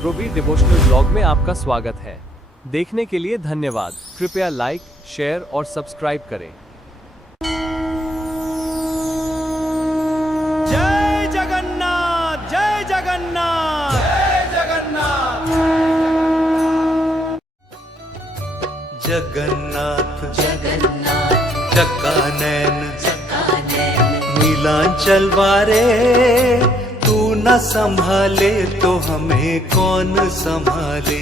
प्रोबी devotional blog में आपका स्वागत है। देखने के लिए धन्यवाद। कृपया लाइक, शेयर और सब्सक्राइब करें। जय जगन्नाथ, जय जगन्नाथ, जय जगन्नाथ। जगन्नाथ जगन्नाथ चक्कानैन चक्कानैन नीलांचल वारे, तू न संभाले तो हमें कौन संभाले।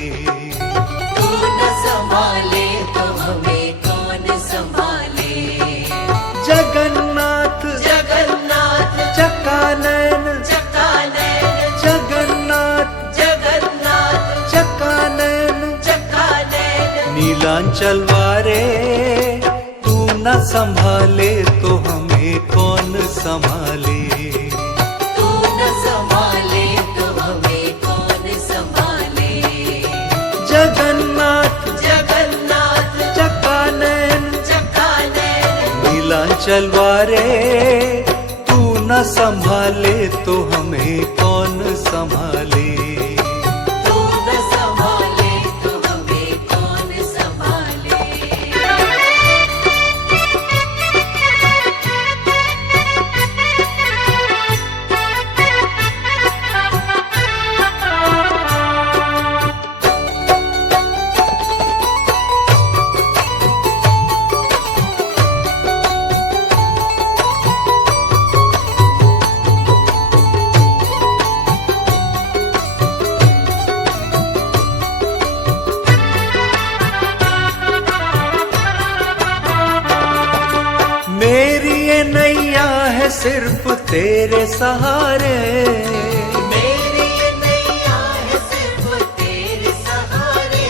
तू न संभाले तो हमें कौन संभाले। जगन्नाथ जगन्नाथ चक्कानैन चक्कानैन जगन्नाथ जगन्नाथ चक्कानैन चक्कानैन नीलांचल वारे, तू न संभाले तो हमें कौन संभाले। तू न संभाले तो हमें कौन संभाले। जगन्नाथ जगन्नाथ चक्कानैन चक्कानैन नीलांचल वारे, तू न संभाले तो हमें कौन संभाले। तू न संभाले तो हमें कौन संभाले। मेरी ये नैया है सिर्फ तेरे सहारे, मेरी ये नैया है सिर्फ तेरे सहारे।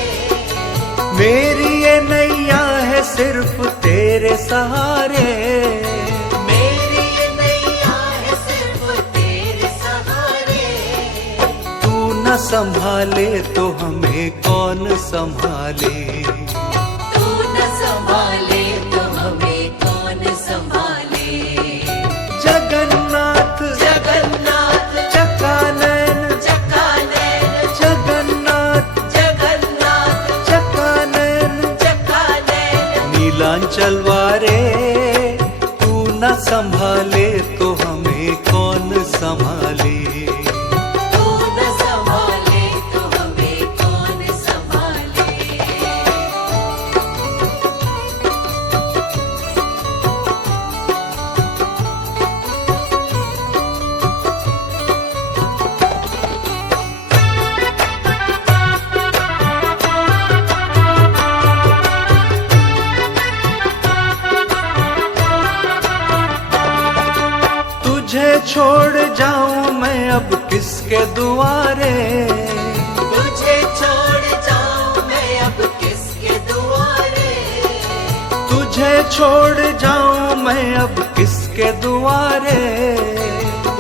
मेरी ये नैया है सिर्फ तेरे सहारे। मेरी ये नैया है सिर्फ तेरे सहारे। तू न संभाले तो हमें कौन संभाले। तू न संभाले तो हमें कौन संभाले। जगन्नाथ जगन्नाथ चक्कानैन चक्कानैन जगन्नाथ जगन्नाथ चक्कानैन चक्कानैन नीलांचल वारे, तू न संभाले तो हमें कौन संभाले। तू न संभाले तो हमें कौन संभाले। तुझे छोड़ जाऊं मैं अब किसके दुआरे। तुझे छोड़ जाऊं मैं अब किसके दुआरे। तुझे छोड़ जाऊं मैं अब किसके दुआरे।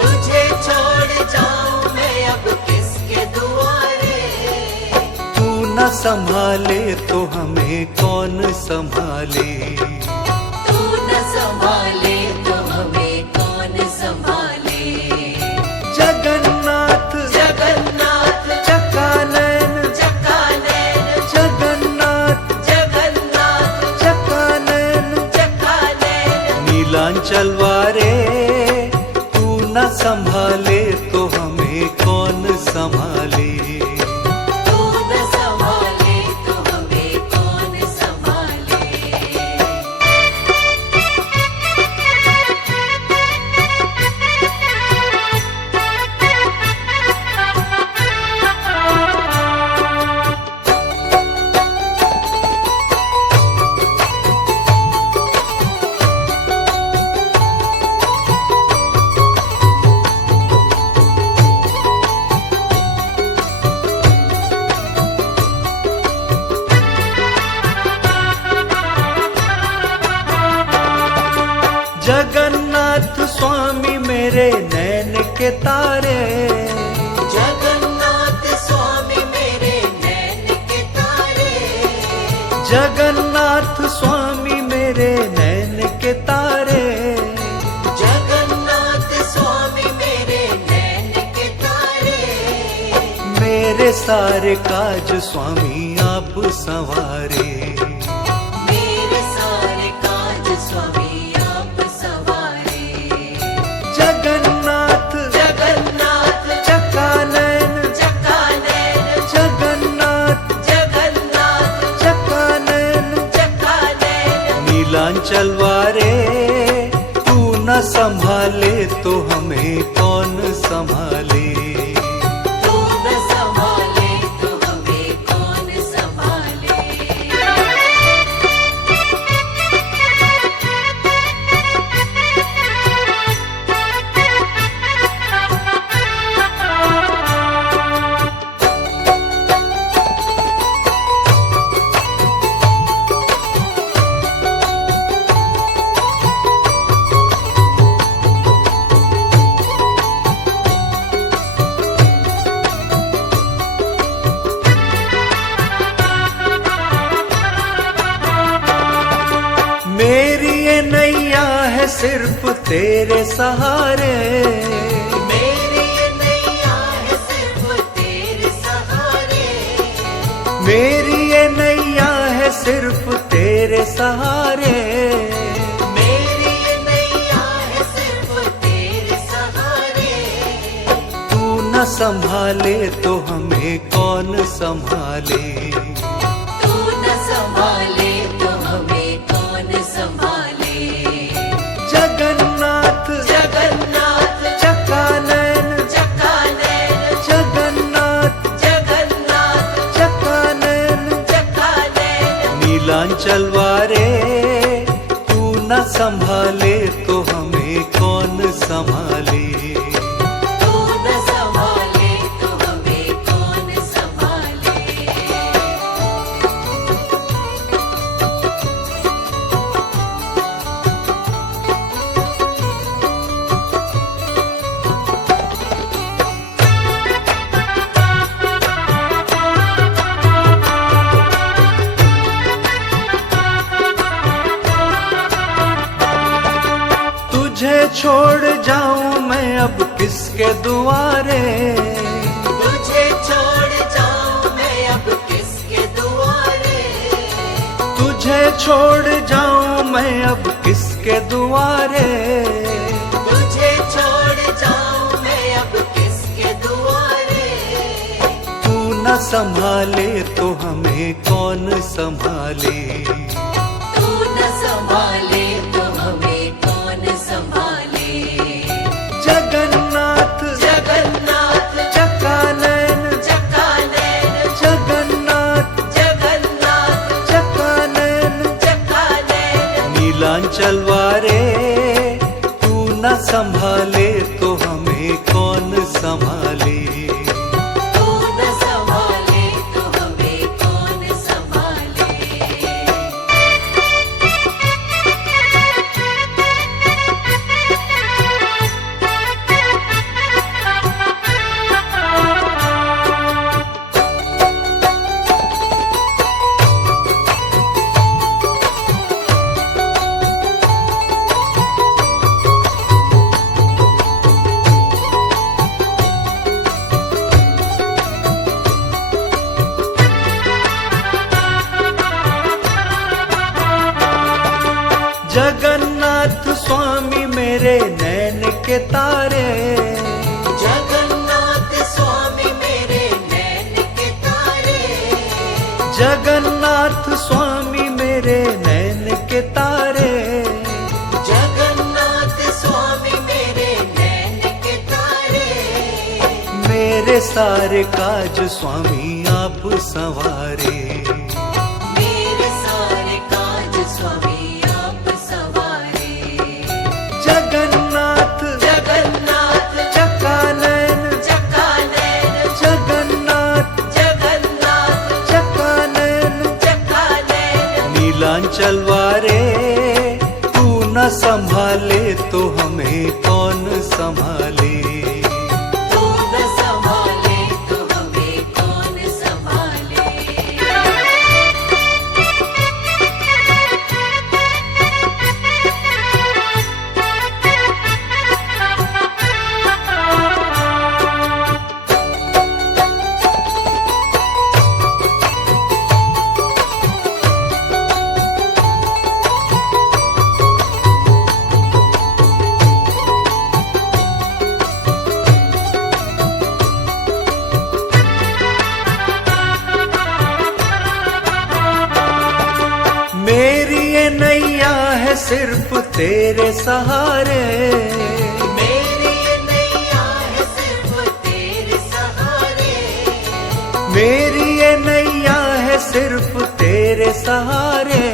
तुझे छोड़ जाऊं मैं अब किसके दुआरे। तू न संभाले तो हमें कौन संभाले। तू न संभाले तो हमें कौन संभाले। जगन्नाथ जगन्नाथ चक्कानैन चक्कानैन जगन्नाथ जगन्नाथ चक्कानैन चक्कानैन नीलांचल वारे, तू न संभाले तो हमें कौन संभाले। तू न संभाले तो हमें कौन संभाले। जगन्नाथ स्वामी मेरे नैन के तारे। जगन्नाथ स्वामी मेरे नैन के तारे। जगन्नाथ स्वामी मेरे नैन के तारे। जगन्नाथ स्वामी मेरे नैन के तारे। मेरे मेरे सारे काज स्वामी आप संवारे। मेरे सारे काज स्वामी आप सवारे। जगन्नाथ जगन्नाथ चकानैन चकानैन जगन्नाथ जगन्नाथ चकानैन चकानैन नीलांचल वारे। तू न संभाले तो हमें कौन संभाले। तू न संभाले तो हमें कौन संभाले। मेरी ये नैया है सिर्फ तेरे सहारे। मेरी ये नैया है सिर्फ तेरे सहारे। मेरी ये नैया है सिर्फ तेरे सहारे। मेरी ये नैया है सिर्फ तेरे सहारे। तू न संभाले तो हमें कौन संभाले। तू न संभाले तो हमें कौन संभाले। जगन्नाथ जगन्नाथ चकानैन चकानैन जगन्नाथ जगन्नाथ चकानैन चकानैन नीलांचल वारे। तू न संभाले तो हमें कौन संभाले। तू न संभाले तो हमें कौन संभाले। तुझे छोड़ जाऊं मैं अब किसके दुआरे। तुझे छोड़ जाऊं मैं अब किसके दुआरे। तुझे छोड़ जाऊं मैं अब किसके दुआरे। तुझे छोड़ जाऊं मैं अब किसके दुआरे। तू न संभाले तो हमें कौन संभाले। तू न संभाले तो हमें कौन संभाले। जगन्नाथ जगन्नाथ चकानैन चकानैन जगन्नाथ जगन्नाथ चकानैन चकानैन नीलांचल वारे। तू न संभाले तो हमें कौन संभाले। तू न संभाले तो हमें कौन संभाले। जगन्नाथ स्वामी मेरे नैन के तारे। जगन्नाथ स्वामी मेरे नैन के तारे। जगन्नाथ स्वामी मेरे नैन के तारे। जगन्नाथ स्वामी मेरे नैन के तारे। मेरे सारे काज स्वामी आप संवारे। मेरे सारे काज स्वामी आप सवारे। जगन्नाथ जगन्नाथ चकानैन चकानैन जगन्नाथ जगन्नाथ चकानैन चकानैन नीलांचल वारे। तू न संभाले तो हमें कौन संभाले। तू न संभाले तो हमें कौन संभाले। नैया है सिर्फ तेरे सहारे, मेरी ये नैया है सिर्फ तेरे सहारे, मेरी ये नैया है सिर्फ तेरे सहारे।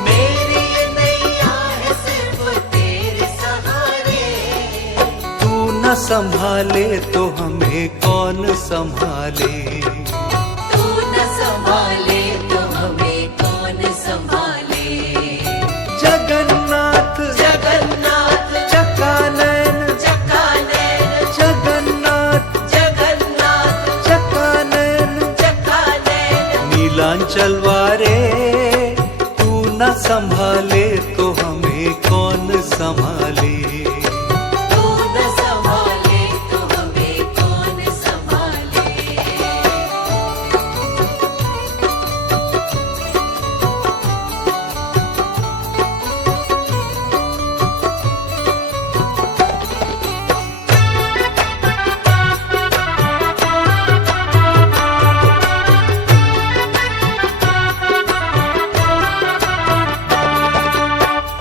मेरी ये नैया है सिर्फ तेरे सहारे। तू न संभाले तो हमें कौन संभाले, तू न संभाले तो हमें कौन संभाले। जगन्नाथ जगन्नाथ चकानैन, चकानैन जगन्नाथ जगन्नाथ चकानैन, चकानैन। नीलांचल वारे तू न संभाले तो हमें कौन संभाले। तू न संभाले तो हमें कौन संभाले।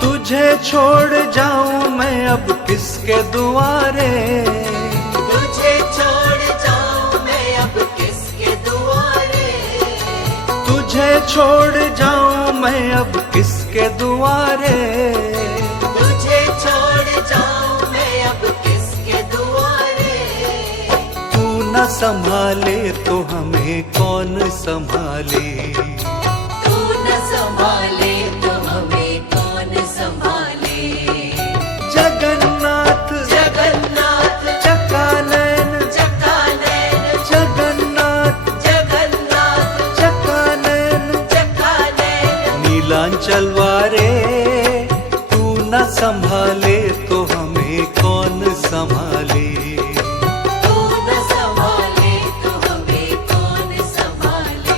तुझे छोड़ जाऊं मैं अब किसके दुआरे, तुझे छोड़ जाऊं मैं अब किसके दुआरे। तुझे छोड़ जाऊं मैं अब किसके दुआरे। तुझे छोड़ जाऊं मैं अब किसके दुआरे। तू न संभाले तो हमें कौन संभाले। तू न संभाले तो हमें कौन संभाले। जगन्नाथ जगन्नाथ चकानैन, चकानैन जगन्नाथ जगन्नाथ चकानैन, चकानैन। नीलांचल वारे तू न संभाले तो हमें कौन संभाले। तू न संभाले तो हमें कौन संभाले।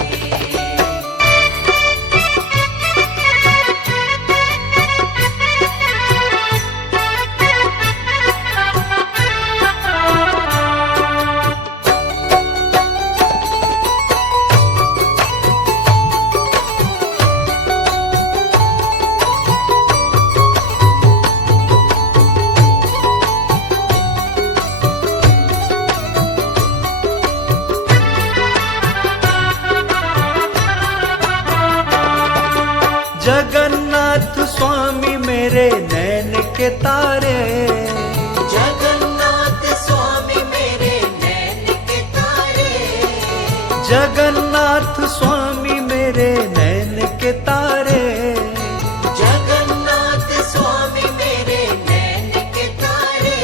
जगन्नाथ स्वामी मेरे नैन के तारे, जगन्नाथ स्वामी मेरे नैन के तारे। जगन्नाथ स्वामी मेरे नैन के तारे। जगन्नाथ स्वामी मेरे नैन के तारे।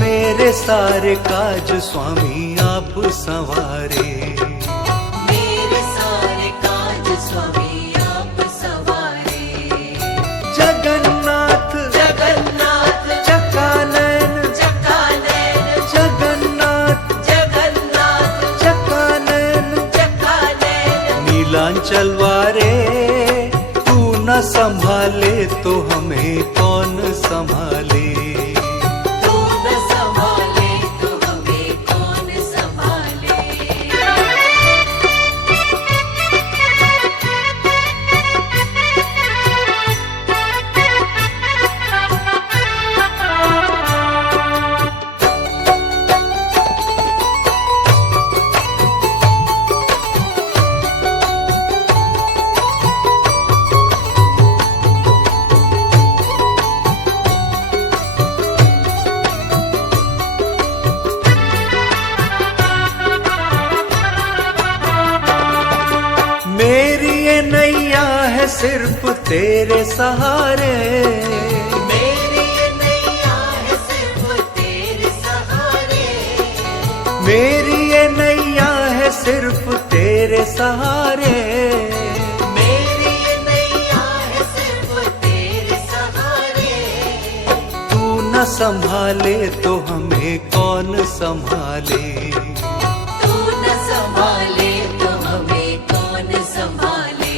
मेरे सारे काज स्वामी आप संवारे। मेरे सारे काज स्वामी आप सवारे। जगन्नाथ जगन्नाथ चकानैन, चकानैन जगन्नाथ जगन्नाथ चकानैन, चकानैन। नीलांचल वारे तू न संभाले तो हमें कौन संभाले। तू न संभाले तो हमें कौन संभाले। मेरी ये नैया है सिर्फ तेरे सहारे, मेरी ये नैया है सिर्फ तेरे सहारे। मेरी ये नैया है सिर्फ तेरे सहारे। मेरी ये नैया है सिर्फ तेरे सहारे। तू न संभाले तो हमें कौन संभाले। तू न संभाले तो हमें कौन संभाले।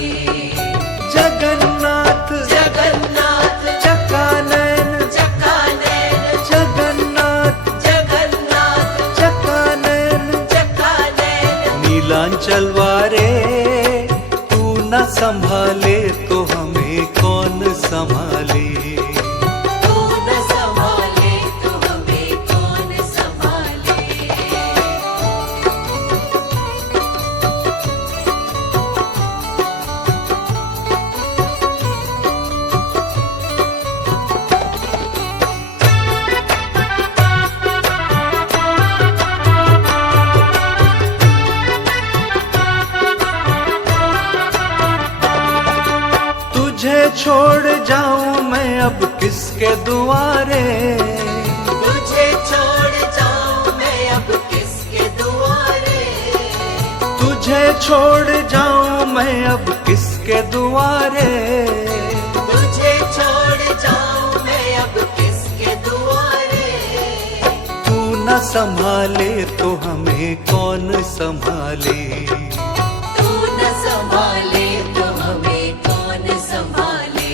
जगन्नाथ जगन्नाथ चकानैन, चकानैन जगन्नाथ जगन्नाथ चकानैन, चकानैन। नीलांचल वारे तू न संभाले तो हम कौन संभाले। तू न संभाले तो हमें कौन संभाले। तुझे छोड़ जाऊं मैं अब किसके दुआरे। तुझे छोड़ जाऊं मैं अब किसके दुआरे। तुझे छोड़ जाऊं मैं अब किसके दुआरे। तुझे छोड़ जाऊं मैं अब किसके दुआरे। तू न संभाले तो हमें कौन संभाले। तू न संभाले तो हमें कौन संभाले।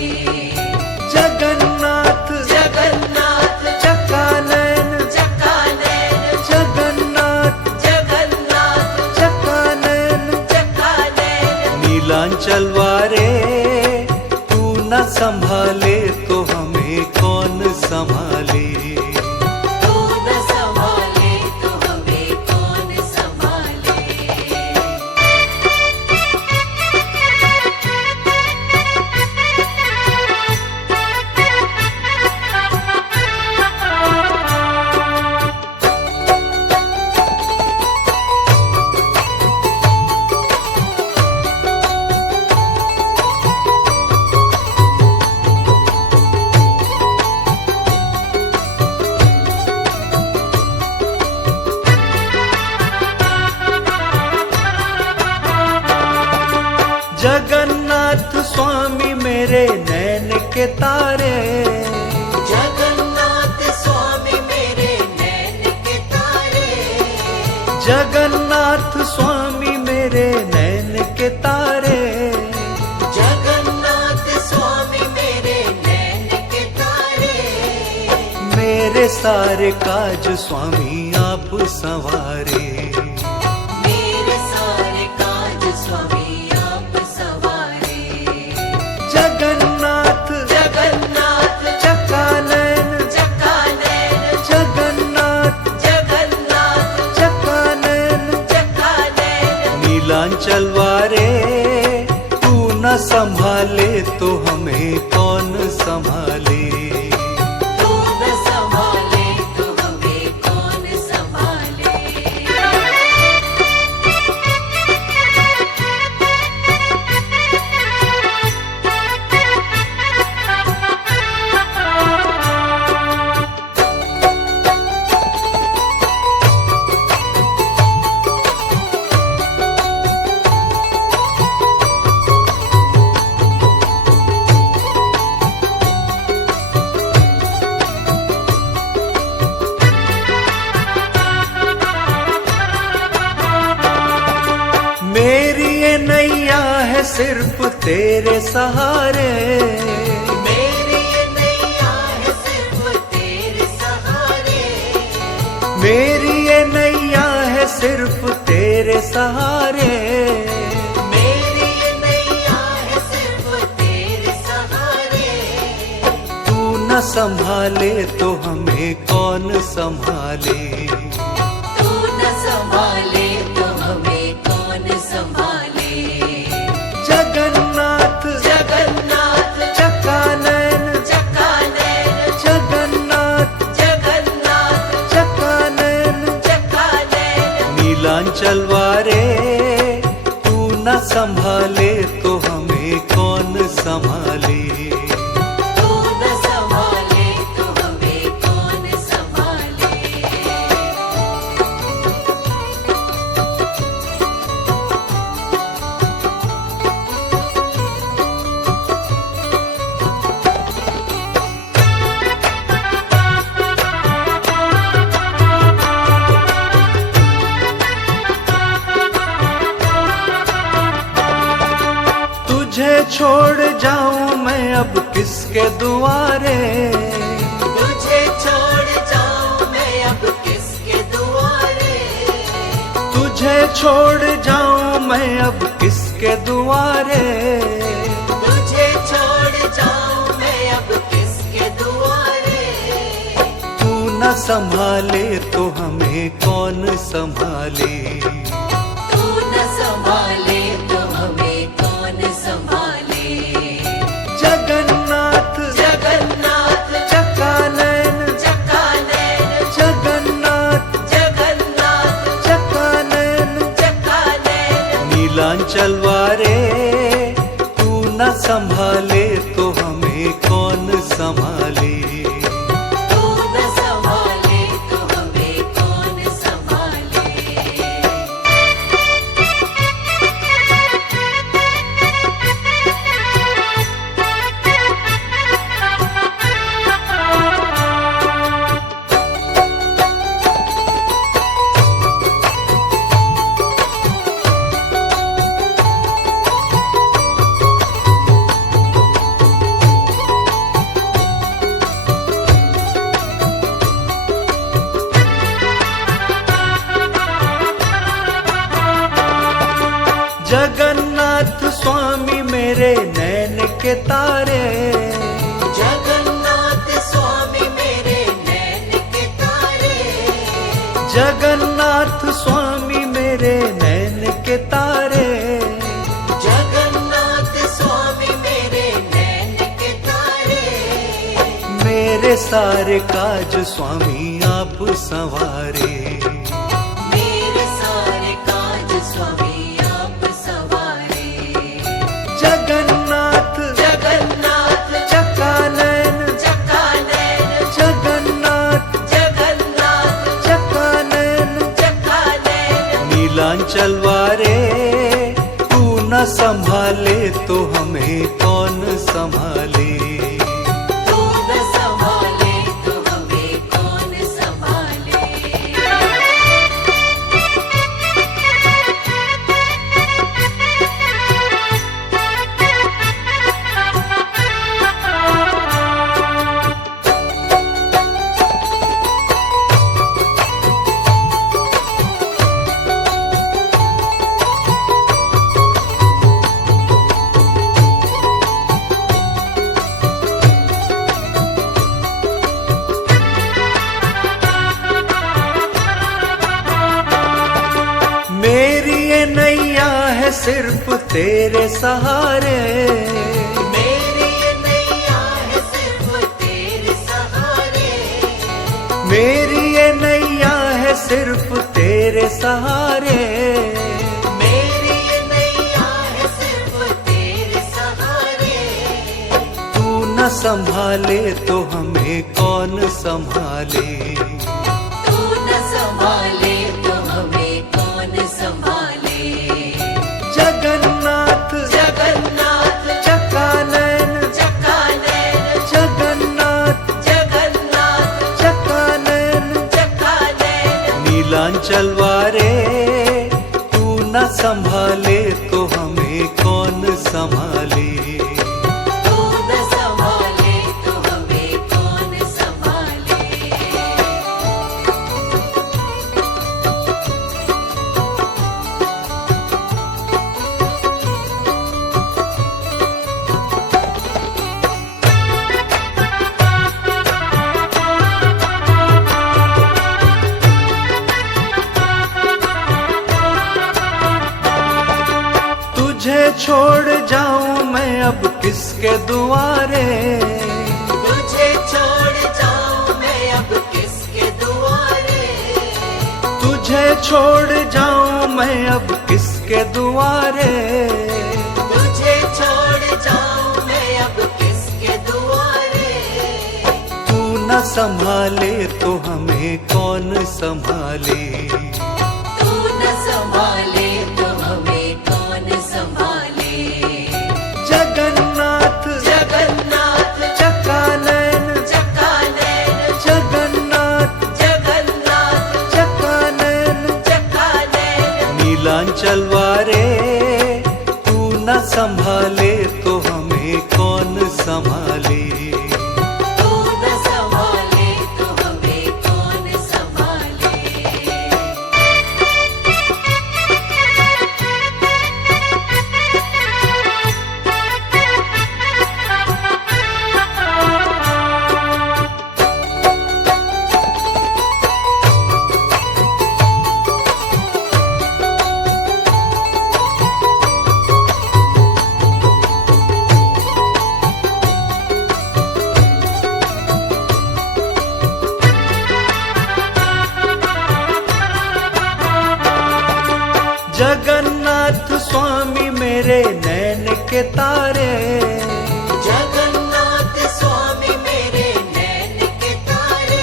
जगन्नाथ जगन्नाथ चकानैन चकानैन जगन्नाथ जगन्नाथ चकानैन चकानैन। नीलांचल वारे तू न संभाले तो हमें कौन संभाले। तू न संभाले तो हमें कौन संभाले। जगन्नाथ स्वामी मेरे नैन के तारे। जगन्नाथ स्वामी मेरे नैन के तारे। जगन्नाथ स्वामी मेरे नैन के तारे। जगन्नाथ स्वामी मेरे नैन के तारे। मेरे सारे काज स्वामी आप संवारे। मेरे सारे काज स्वामी आप सवारे। जगन्नाथ जगन्नाथ चकानैन चकानैन जगन्नाथ जगन्नाथ चकानैन चकानैन। नीलांचल वारे तू न संभाले तो हमें कौन संभाले। तू न संभाले तो हमें कौन संभाले। मेरी ये नैया है सिर्फ तेरे सहारे। मेरी ये नैया है सिर्फ तेरे सहारे। मेरी ये नैया है सिर्फ तेरे सहारे। मेरी ये नैया है सिर्फ तेरे सहारे। तू न संभाले तो हमें कौन संभाले। तू न संभाले तो हमें कौन संभाले। जगन्नाथ जगन्नाथ चकानैन चकानैन जगन्नाथ जगन्नाथ चकानैन चकानैन। नीलांचल वारे तू न संभाले तो हमें कौन संभाले। तू न संभाले तो हमें कौन संभाले। तुझे छोड़ जाऊं मैं अब किसके दुआरे। तुझे छोड़ जाऊं मैं अब किसके दुआरे। तुझे छोड़ जाऊं मैं अब किसके दुआरे। तुझे छोड़ जाऊं न संभाले तो हमें कौन संभाले। तू न संभाले तो हमें कौन संभाले। जगन्नाथ जगन्नाथ चकानैन चकानैन जगन्नाथ जगन्नाथ चकानैन चकानैन नीलांचल वारे तू न संभाले तो हमें कौन संभाले। तू न संभाले तो हमें कौन संभाले। जगन्नाथ स्वामी मेरे नैन के तारे। जगन्नाथ स्वामी मेरे नैन के तारे। जगन्नाथ स्वामी मेरे नैन के तारे। जगन्नाथ स्वामी मेरे नैन के तारे। मेरे सारे काज स्वामी आप संवारे। मेरे सारे काज स्वामी आप सवारे। जगन्नाथ जगन्नाथ चकानैन चकानैन जगन्नाथ जगन्नाथ चकानैन चकानैन नीलांचल वारे तू न संभाले तो हमें कौन संभाले। तू न संभाले तो हमें कौन संभाले। मेरी ये नैया है सिर्फ तेरे सहारे। मेरी ये नैया है सिर्फ तेरे सहारे। मेरी ये नैया है सिर्फ तेरे सहारे। मेरी ये नैया है सिर्फ तेरे सहारे। तू न संभाले तो हमें कौन संभाले। तू न संभाले तो हमें कौन संभाले। जगन्नाथ जगन्नाथ चकानैन चकानैन जगन्नाथ जगन्नाथ चकानैन चकानैन नीलांचल वारे तू न संभाले तो हमें कौन संभाले। तू न संभाले तो हमें कौन संभाले। तुझे छोड़ जाऊं मैं अब किसके दुआरे। तुझे छोड़ जाऊं मैं अब किसके दुआरे। तुझे छोड़ जाऊं मैं अब किसके दुआरे। तुझे छोड़ जाऊं मैं अब किसके दुआरे। तू न संभाले तो हमें कौन संभाले। तू न संभाले तो हमें कौन संभाले। जगन्नाथ जगन्नाथ चकानैन चकानैन जगन्नाथ जगन्नाथ चकानैन चकानैन नीलांचल वारे तू न संभाले तो हमें कौन संभाले। तू न संभाले तो हमें कौन संभाले। जगन्नाथ स्वामी मेरे नैन के तारे, जगन्नाथ स्वामी मेरे नैन के तारे,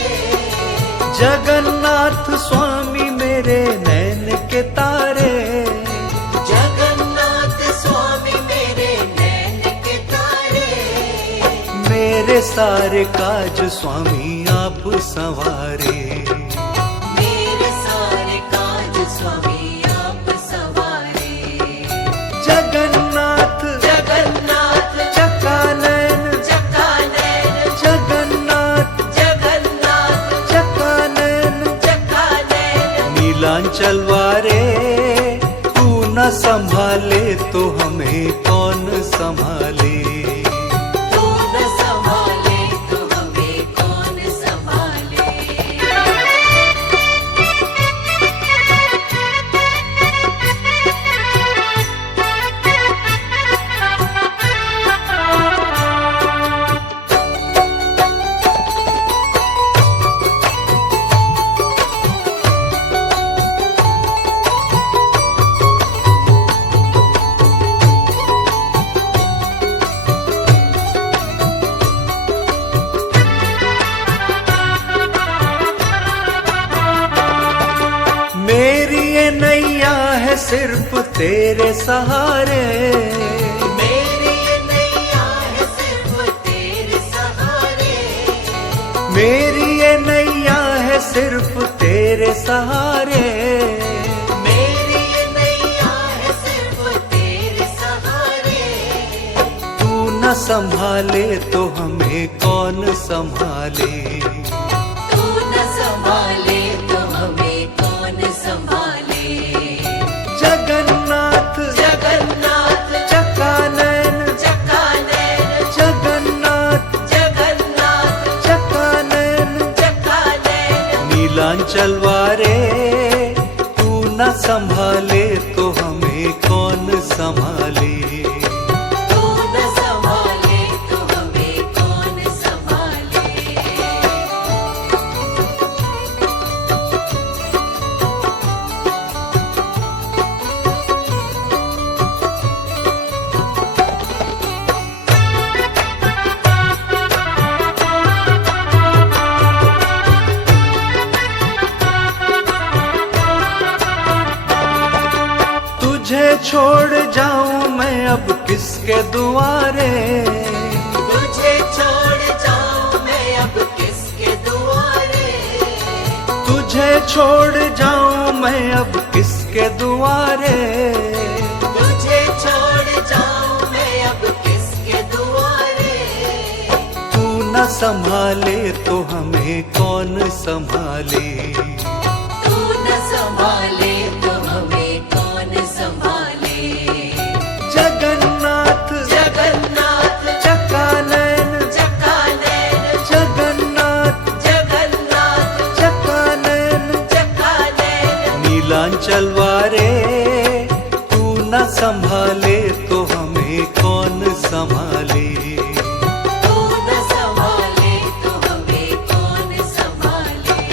जगन्नाथ स्वामी मेरे नैन के तारे, जगन्नाथ स्वामी मेरे नैन के तारे, मेरे सारे काज स्वामी आप संवारे। मेरे सारे काज स्वामी आप सवारे। जगन्नाथ जगन्नाथ चकानैन, चकानैन, जगन्नाथ जगन्नाथ चकानैन, चकानैन, नीलांचल वारे, तू न संभाले तो हमें कौन संभाले। तू न संभाले तो हमें कौन संभाले। मेरी ये नैया है सिर्फ तेरे सहारे, मेरी ये नैया है सिर्फ तेरे सहारे। मेरी ये नैया है सिर्फ तेरे सहारे। मेरी ये नैया है सिर्फ तेरे सहारे। तू न संभाले तो हमें कौन संभाले। तू न संभाले तो हमें कौन संभाले। जगन्नाथ जगन्नाथ चकानैन, चकानैन, जगन्नाथ जगन्नाथ चकानैन, चकानैन, नीलांचल वारे, तू न संभाले तो हमें कौन संभाले। तू न संभाले तो हमें कौन संभाले। तुझे छोड़ जाऊं मैं अब किसके दुआरे। तुझे छोड़ जाऊं मैं अब किसके दुआरे। तुझे छोड़ जाऊं मैं अब किसके दुआरे। तुझे छोड़ जाऊं मैं अब किसके दुआरे। तू न संभाले तो हमें कौन संभाले। तू न संभाले तो हमें कौन संभाले। जगन्नाथ जगन्नाथ चकानैन, चकानैन, जगन्नाथ जगन्नाथ चकानैन, चकानैन, नीलांचल वारे, तू न संभाले तो हमें कौन संभाले। तू न संभाले तो हमें कौन संभाले।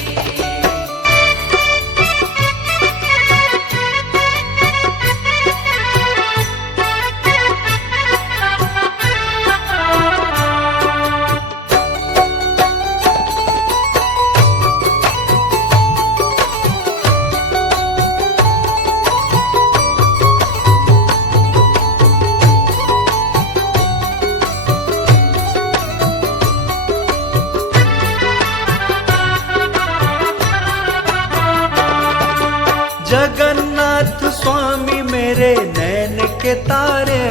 जगन्नाथ स्वामी मेरे नैन के तारे,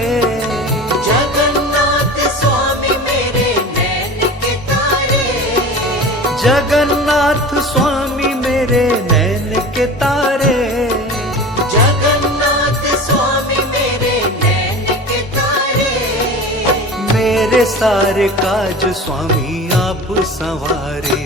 जगन्नाथ स्वामी मेरे नैन के तारे। जगन्नाथ स्वामी मेरे नैन के तारे, जगन्नाथ स्वामी मेरे नैन के तारे। मेरे सारे काज स्वामी आप संवारे।